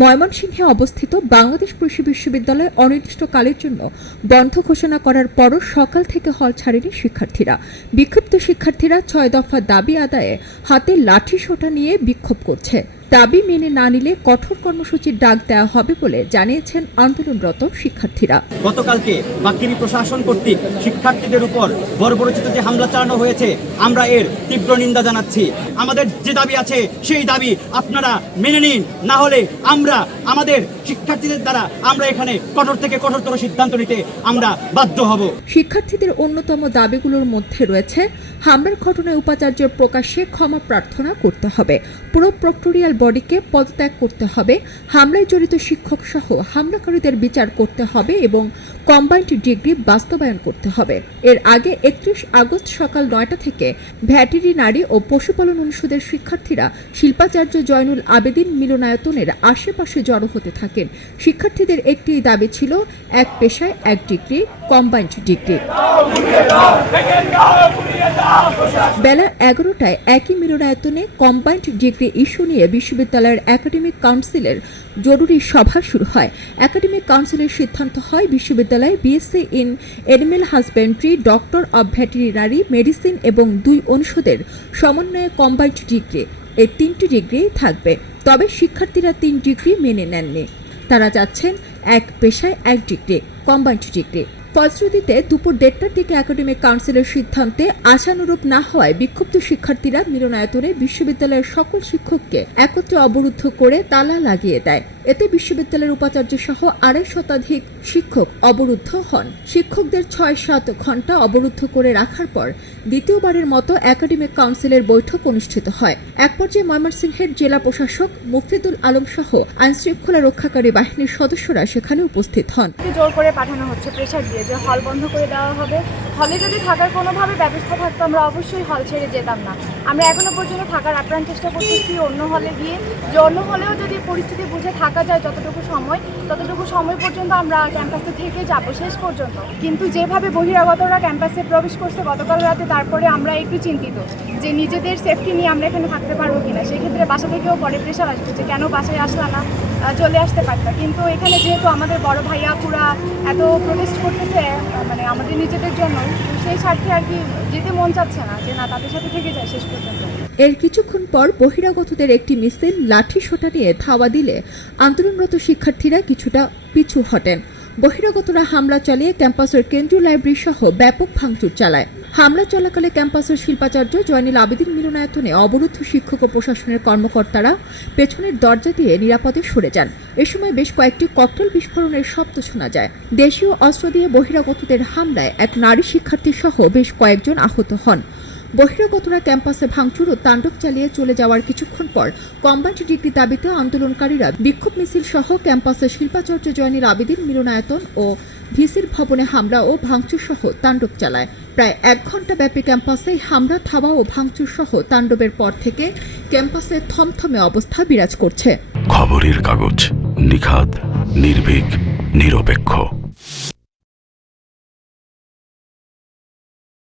ময়মনসিংহে অবস্থিত বাংলাদেশ কৃষি বিশ্ববিদ্যালয় অনির্দিষ্টকালের জন্য বন্ধ ঘোষণা করার পরও সকাল থেকে হল ছাড়েনি শিক্ষার্থীরা। বিক্ষুব্ধ শিক্ষার্থীরা ৬ দফা দাবি আদায়ে হাতে লাঠি সোঁটা নিয়ে বিক্ষোভ করছে। দাবি মেনে না নিলে কঠোর কর্মসূচির ডাক দেওয়া হবে বলে জানিয়েছেন আন্দোলনরত শিক্ষার্থীরা। গতকালকে বাকিরি প্রশাসন কর্তৃক শিক্ষার্থীদের উপর বর্বরোচিত যে হামলা চালানো হয়েছে, আমরা এর তীব্র নিন্দা জানাচ্ছি। আমাদের যে দাবি আছে সেই দাবি আপনারা মেনে নিন, না হলে আমরা আমাদের শিক্ষার্থীদের দ্বারা আমরা এখানে কঠোর থেকে কঠোরতর সিদ্ধান্ত নিতে আমরা বাধ্য হব। শিক্ষার্থীদের অন্যতম দাবিগুলোর মধ্যে রয়েছে হামলার ঘটনায় উপাচার্যের প্রকাশ্যে ক্ষমা প্রার্থনা করতে হবে, পুরো প্রক্টোরিয়াল বডিকে পদত্যাগ করতে হবে, হামলায় জড়িত শিক্ষক সহ হামলাকারীদের বিচার করতে হবে এবং কম্বাইন্ড ডিগ্রি বাস্তবায়ন করতে হবে। এর আগে ৩১ আগস্ট সকাল ৯টা থেকে ভেটেরিনারি ও পশুপালন অনুষদের শিক্ষার্থীরা শিল্পাচার্য জয়নুল আবেদিন মিলনায়তনের আশেপাশে জড়ো হতে থাকেন। শিক্ষার্থীদের একটি দাবি ছিল এক পেশায় এক ডিগ্রি, কম্বাইন্ড ডিগ্রি। বেলা ১১টায় একই মিলনায়তনে কম্বাইন্ড ডিগ্রি ইস্যু নিয়ে বিশ্ববিদ্যালয়ের একাডেমিক কাউন্সিলের জরুরি সভা শুরু হয়। একাডেমিক কাউন্সিলের সিদ্ধান্ত হয় বিশ্ববিদ্যালয়ে BSc in animal husbandry, doctor of veterinary medicine এবং ২ অনুষদের সমন্বয়ে কম্বাইন্ড ডিগ্রি, এই ৩টি ডিগ্রি থাকবে। তবে শিক্ষার্থীরা ৩ ডিগ্রি মেনে নেননি। তারা চাচ্ছেন এক পেশায় এক ডিগ্রি, কম্বাইন্ড ডিগ্রি। ফলশ্রুতিতে দুপুর ১:৩০টার দিকে একাডেমিক কাউন্সিলের সিদ্ধান্তে আশানুরূপ না হওয়ায় বিক্ষুব্ধ শিক্ষার্থীরা মিলনায়তনে বিশ্ববিদ্যালয়ের সকল শিক্ষককে একত্রে অবরুদ্ধ করে তালা লাগিয়ে দেয়। এতে বিশ্ববিদ্যালয়ের উপাচার্য সহ ২৫০ শতাধিক শিক্ষক অবরুদ্ধ হন। শিক্ষকদের ৬-৭ ঘণ্টা অবরুদ্ধ করে রাখার পর দ্বিতীয়বারের মতো একাডেমিক কাউন্সিলের বৈঠক অনুষ্ঠিত হয়। এক পর্যায়ে ময়মনসিংহের জেলা প্রশাসক মুফিদুল আলম সহ আইনশৃঙ্খলা রক্ষাকারী বাহিনীর সদস্যরা সেখানে উপস্থিত হন। জোর করে পাঠানো হচ্ছে, প্রেশার দিয়ে যে হল বন্ধ করে দেওয়া হবে। হলে যদি থাকার কোনোভাবে ব্যবস্থা থাকতো আমরা অবশ্যই হল ছেড়ে যেতাম না। আমরা এখনো পর্যন্ত থাকার আপ্রাণ চেষ্টা করতেছি অন্য হলে গিয়ে, যে অন্য হলেও যদি পরিস্থিতি বুঝে থাকা যায় ততটুকু সময় পর্যন্ত আমরা ক্যাম্পাসে থেকে যাব শেষ পর্যন্ত। কিন্তু যেভাবে বহিরাগতরা ক্যাম্পাসে প্রবেশ করছে গতকাল রাতে, তারপরে আমরা একটু চিন্তিত যে নিজেদের সেফটি নিয়ে আমরা এখানে থাকতে পারবো কিনা। সেক্ষেত্রে বাসা থেকেও পরে প্রেশার আসবে যে কেন বাসায় আসলা না, চলে আসতে পারতাম। কিন্তু এখানে যেহেতু আমাদের বড় ভাইয়া পুরা এত প্রোটেস্ট করতেছে মানে আমাদের নিজেদের জন্য, সেই স্বার্থে আর কি যেতে মন চাচ্ছে না যে না তাদের সাথে থেকে যায় শেষ পর্যন্ত। এর কিছুক্ষণ পর বহিরাগতদের একটি মিছিল লাঠি সোঁটা নিয়ে ধাওয়া দিলে আন্দোলনরত শিক্ষার্থীরা কিছুটা পিছু হটেন। বহিরাগতরা হামলা চালিয়ে ক্যাম্পাসের কেন্দ্রীয় লাইব্রেরি সহ ব্যাপক ভাঙচুর চালায়। হামলা চলাকালে ক্যাম্পাসের শিল্পাচার্য জয়নুল আবেদিন মিলনায়তনে অবরুদ্ধ শিক্ষক ও প্রশাসনের কর্মকর্তারা পেছনের দরজা দিয়ে নিরাপদে সরে যান। এ সময় বেশ কয়েকটি ককটেল বিস্ফোরণের শব্দ শোনা যায়। দেশীয় অস্ত্র দিয়ে বহিরাগতদের হামলায় এক নারী শিক্ষার্থী সহ বেশ কয়েকজন আহত হন। বহিরাগতরা ক্যাম্পাসে ভাঙচুর ও তাণ্ডব চালিয়ে চলে যাওয়ার কিছুক্ষণ পর কম্বাইন্ড ডিগ্রি দাবিতে আন্দোলনকারীরা বিক্ষোভ মিছিল সহ ক্যাম্পাসের শিল্পাচার্য জয়নুল আবেদিন মিলনায়তন ও ভিসির ভবনে হামলা ও ভাঙচুর সহ তাণ্ডব চালায়। প্রায় ১ ঘণ্টা ব্যাপী ক্যাম্পাসে হামলা, ধাওয়া ও ভাঙচুর সহ তাণ্ডবের পর থেকে ক্যাম্পাসে থমথমে অবস্থা বিরাজ করছে। খবরের কাগজ, নিখাত, নির্ভীক, নিরপেক্ষ।